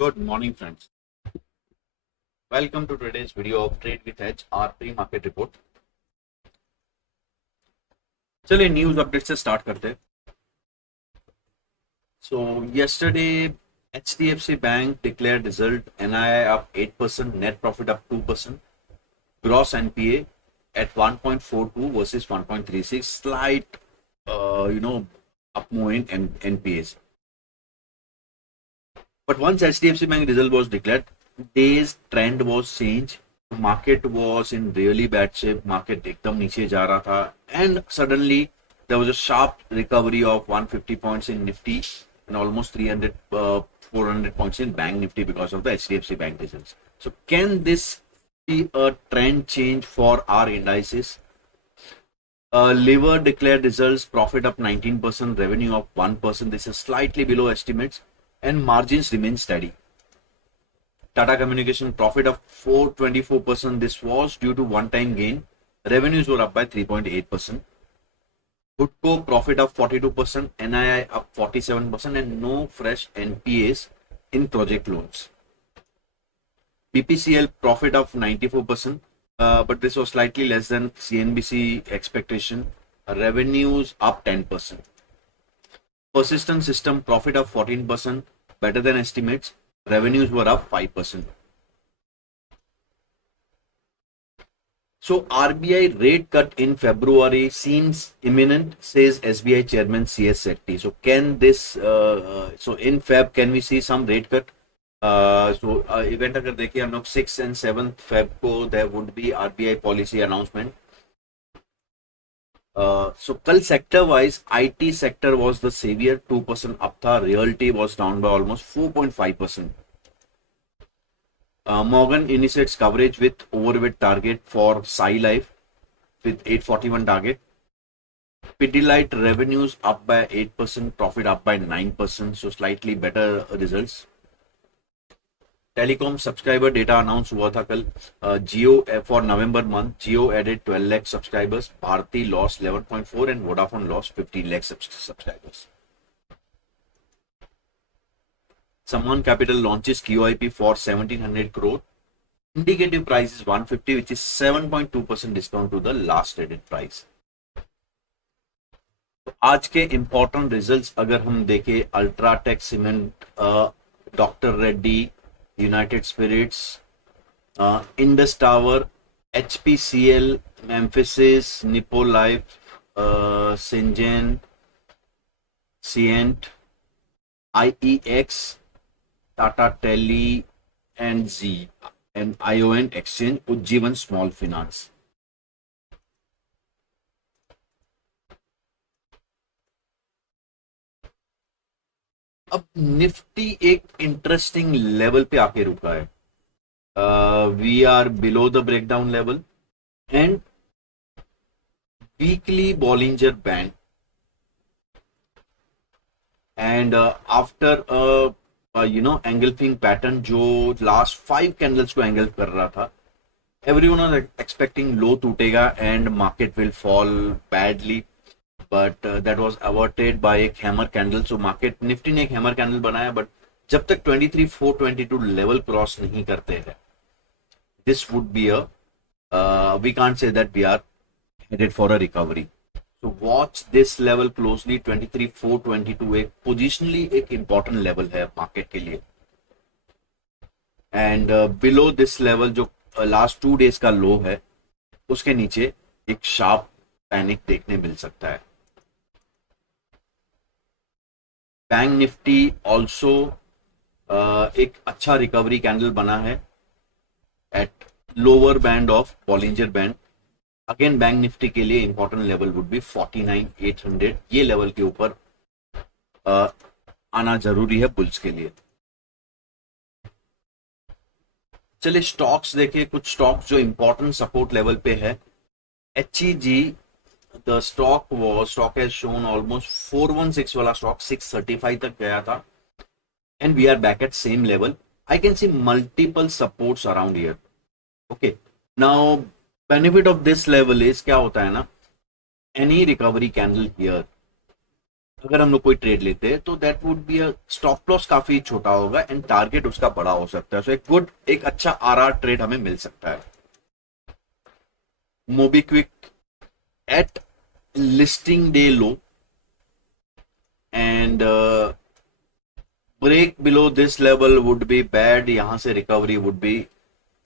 Good morning, friends. Welcome to today's video of Trade with Edge, our pre-market report. चलिए news update से स्टार्ट करते हैं. So yesterday, HDFC Bank declared result. NII up 8%, net profit up 2%, gross NPA at 1.42 versus 1.36, slight, up move in NPAs. But once HDFC Bank result was declared, day's trend was changed. Market was in really bad shape. Market एकदम नीचे जा रहा था, and suddenly there was a sharp recovery of 150 points in Nifty and almost 300, 400 points in Bank Nifty because of the HDFC Bank results. So can this be a trend change for our indices? Liver declared results, profit up 19%, revenue up 1%. This is slightly below estimates, and margins remain steady. Tata Communication profit up 424%. This was due to one-time gain. Revenues were up by 3.8%. Goodco profit up 42%, NII up 47%, and no fresh NPAs in project loans. BPCL profit up 94%, but this was slightly less than CNBC expectation. Revenues up 10%. Persistent System profit up 14%, better than estimates. Revenues were up 5%. So RBI rate cut in February seems imminent, says SBI Chairman CS Setty. So can this, so in Feb, can we see some rate cut? So event अगर देखिए हम लोग 6th and 7th Feb को there would be RBI policy announcement. So कल sector wise IT sector was the savior, 2% up था. Realty was down by almost 4.5%. Morgan initiates coverage with overweight target for Sai Life with 841 target. Pidilite revenues up by 8%, profit up by 9%, so slightly better results. Telecom subscriber data announced हुआ था कल. Jio for November month, Jio added 12 lakh subscribers, Bharti lost 11.4 and Vodafone lost 15 lakh subscribers. Sammaan Capital launches QIP for 1700 crore. Indicative price is 150, which is 7.2% discount to the last traded price. तो आज के important results अगर हम देखें, UltraTech cement, doctor Reddy, United Spirits, Indus tower, HPCL, Mphasis, Nippon life, Syngene, Cyient, IEX, Tata tele and Z and ION Exchange, Ujjivan Small Finance. अब निफ्टी एक interesting level पे आके रुका है. We are below the breakdown level and weekly Bollinger band and after engulfing pattern जो last 5 candles को engulf कर रहा था, everyone was expecting low टूटेगा and market will fall badly, but that was averted by एक hammer candle. So market Nifty ने एक hammer candle बनाया, बट जब तक 23,422 लेवल क्रॉस नहीं करते हैं, this would be a we can't say that we are headed for a recovery. So watch this level closely. 23,422 एक पोजिशनली एक इंपॉर्टेंट लेवल है मार्केट के लिए, एंड बिलो दिस लेवल जो लास्ट 2 डेज का लो है, उसके नीचे एक शार्प पैनिक देखने मिल सकता है. बैंक निफ्टी ऑल्सो एक अच्छा रिकवरी कैंडल बना है at lower band of Bollinger band. Again bank Nifty के लिए इंपॉर्टेंट लेवल वुड बी 49,800. ये लेवल के ऊपर आना जरूरी है बुल्स के लिए. चलिए स्टॉक्स देखें, कुछ स्टॉक्स जो इंपॉर्टेंट सपोर्ट लेवल पे है. HEG, the stock has shown almost 416 वाला स्टॉक 635 तक गया था, and we are back at same level. I can see multiple supports around here. Okay, now benefit of this level is क्या होता है ना, any recovery candle here अगर हम लोग कोई ट्रेड लेते हैं तो that would be a stop loss काफी छोटा होगा एंड टारगेट उसका बड़ा हो सकता है. सो एक अच्छा आरआर ट्रेड हमें मिल सकता है. MobiKwik at listing day low and break below this level would be bad. यहां से recovery would be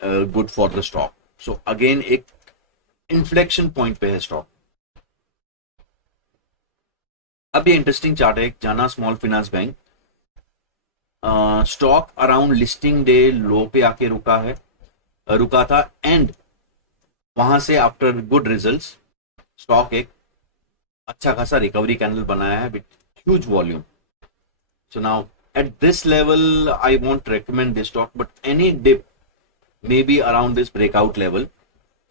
good for the stock. So again एक इन्फ्लेक्शन पॉइंट पे है स्टॉक. अब ये इंटरेस्टिंग चार्ट है. Jana small finance bank stock around listing day low पे आके रुका था एंड वहां से आफ्टर गुड रिजल्ट्स स्टॉक एक अच्छा खासा रिकवरी कैंडल बनाया है with huge volume. So now at this level I won't recommend this stock, but any dip maybe around this breakout level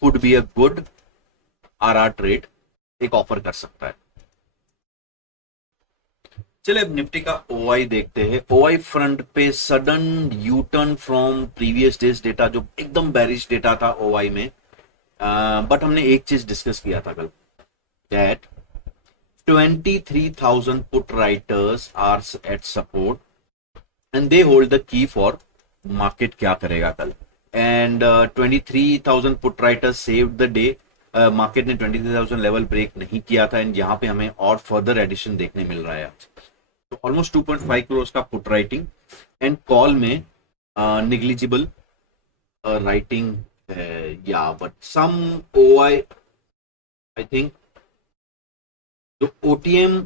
could be a good RR trade एक ऑफर कर सकता है. चलिए अब निफ्टी का ओआई देखते हैं. ओआई फ्रंट पे sudden U turn from previous days data जो एकदम बैरिश डेटा था ओआई में. बट हमने एक चीज डिस्कस किया था कल that 23,000 put writers are at support and they hold the key for market क्या करेगा कल. And 23,000 put writers saved the day. Market ने 23,000 लेवल ब्रेक नहीं किया था एंड यहाँ पे हमें और फर्दर एडिशन देखने मिल रहा है. तो ऑलमोस्ट 2.5 करोड़ का पुट राइटिंग एंड कॉल में निग्लिजिबल राइटिंग या but some OI I think जो ओटीएम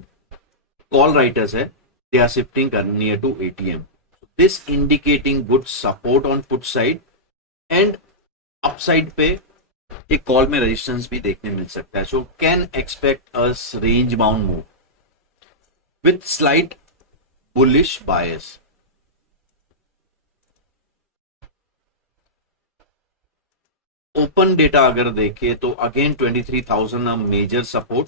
कॉल राइटर्स है they are shifting near to ATM. This indicating good support on put side and upside पे एक कॉल में रेजिस्टेंस भी देखने मिल सकता है. So can expect us range bound move with slight bullish bias. Open data अगर देखें तो again 23,000 major support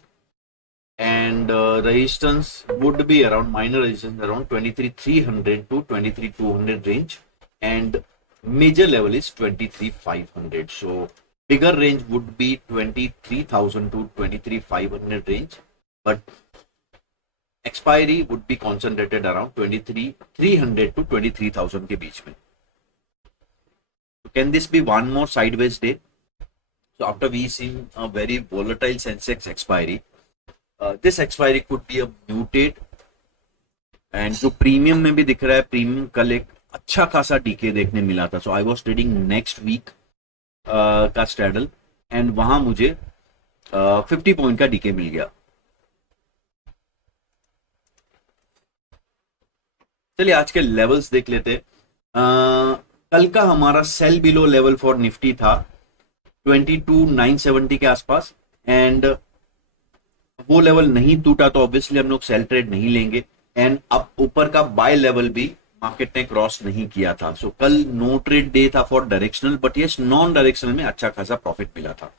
and resistance would be around minor resistance around 23,300 to 23,200 range and major level is 23,500. So bigger range would be 23,000 to 23,500 range, but expiry would be concentrated around 23,300 to 23,000 के बीच में. So can this be one more sideways day? So after we seen a very volatile Sensex expiry, this expiry could be a muted and जो प्रीमियम में भी दिख रहा है प्रीमियम कल एक अच्छा खासा डीके देखने मिला था. So I was trading next week का स्ट्रैडल एंड वहां मुझे 50 पॉइंट का डीके मिल गया. चलिए आज के लेवल्स देख लेते. कल का हमारा cell below level for Nifty था 22,970 के आसपास एंड वो लेवल नहीं टूटा तो ऑब्वियसली हम लोग सेल ट्रेड नहीं लेंगे. एंड अब ऊपर का बाय लेवल भी मार्केट ने क्रॉस नहीं किया था. सो कल नो ट्रेड डे था for directional but yes non directional में अच्छा खासा प्रॉफिट मिला था.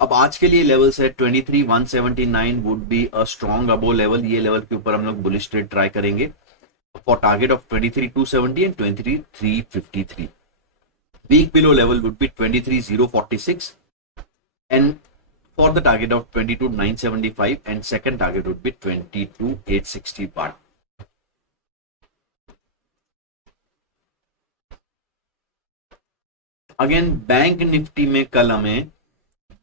अब आज के लिए लेवल्स है 23,179 would be a strong above level. ये लेवल के ऊपर हम लोग बुलिश ट्रेड ट्राई करेंगे for target of 23,270 and 23,353. Weak below level would be 23,046 and for the target of 22,975 and second target would be 22,861. Again bank Nifty में कल हमें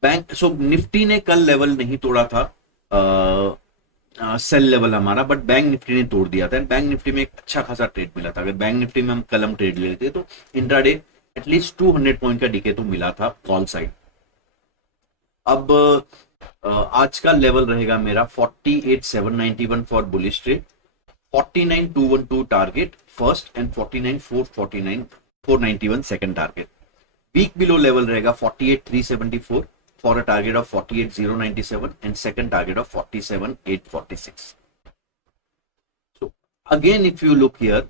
निफ्टी ने कल लेवल नहीं तोड़ा था सेल लेवल हमारा बट बैंक निफ्टी ने तोड़ दिया था. बैंक निफ्टी में एक अच्छा खासा ट्रेड मिला था. अगर बैंक निफ्टी में हम कल हम ट्रेड लेते तो इंट्राडे एटलीस्ट 200 पॉइंट का डीके तो मिला था कॉल साइड. अब आज का लेवल रहेगा मेरा 48,791 for bullish trade, 49,212 target first and 49,491 second target. Weak below level रहेगा 48,374 for a target of 48,097 and second target of 47,846. So again if you look here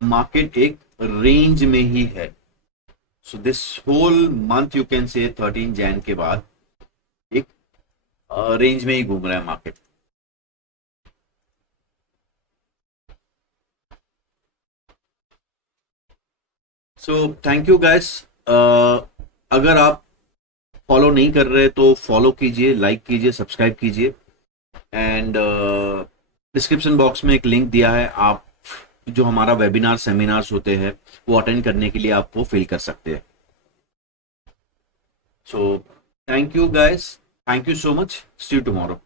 market एक रेंज में ही है. So this whole month you can say 13 जैन के बाद एक range में ही घूम रहा है मार्केट. सो थैंक यू गाइस. अगर आप फॉलो नहीं कर रहे तो फॉलो कीजिए, लाइक कीजिए, सब्सक्राइब कीजिए एंड डिस्क्रिप्शन बॉक्स में एक लिंक दिया है, आप जो हमारा वेबिनार सेमिनार्स होते हैं वो अटेंड करने के लिए आप वो फिल कर सकते हैं। So thank you guys, thank you so much, see you tomorrow.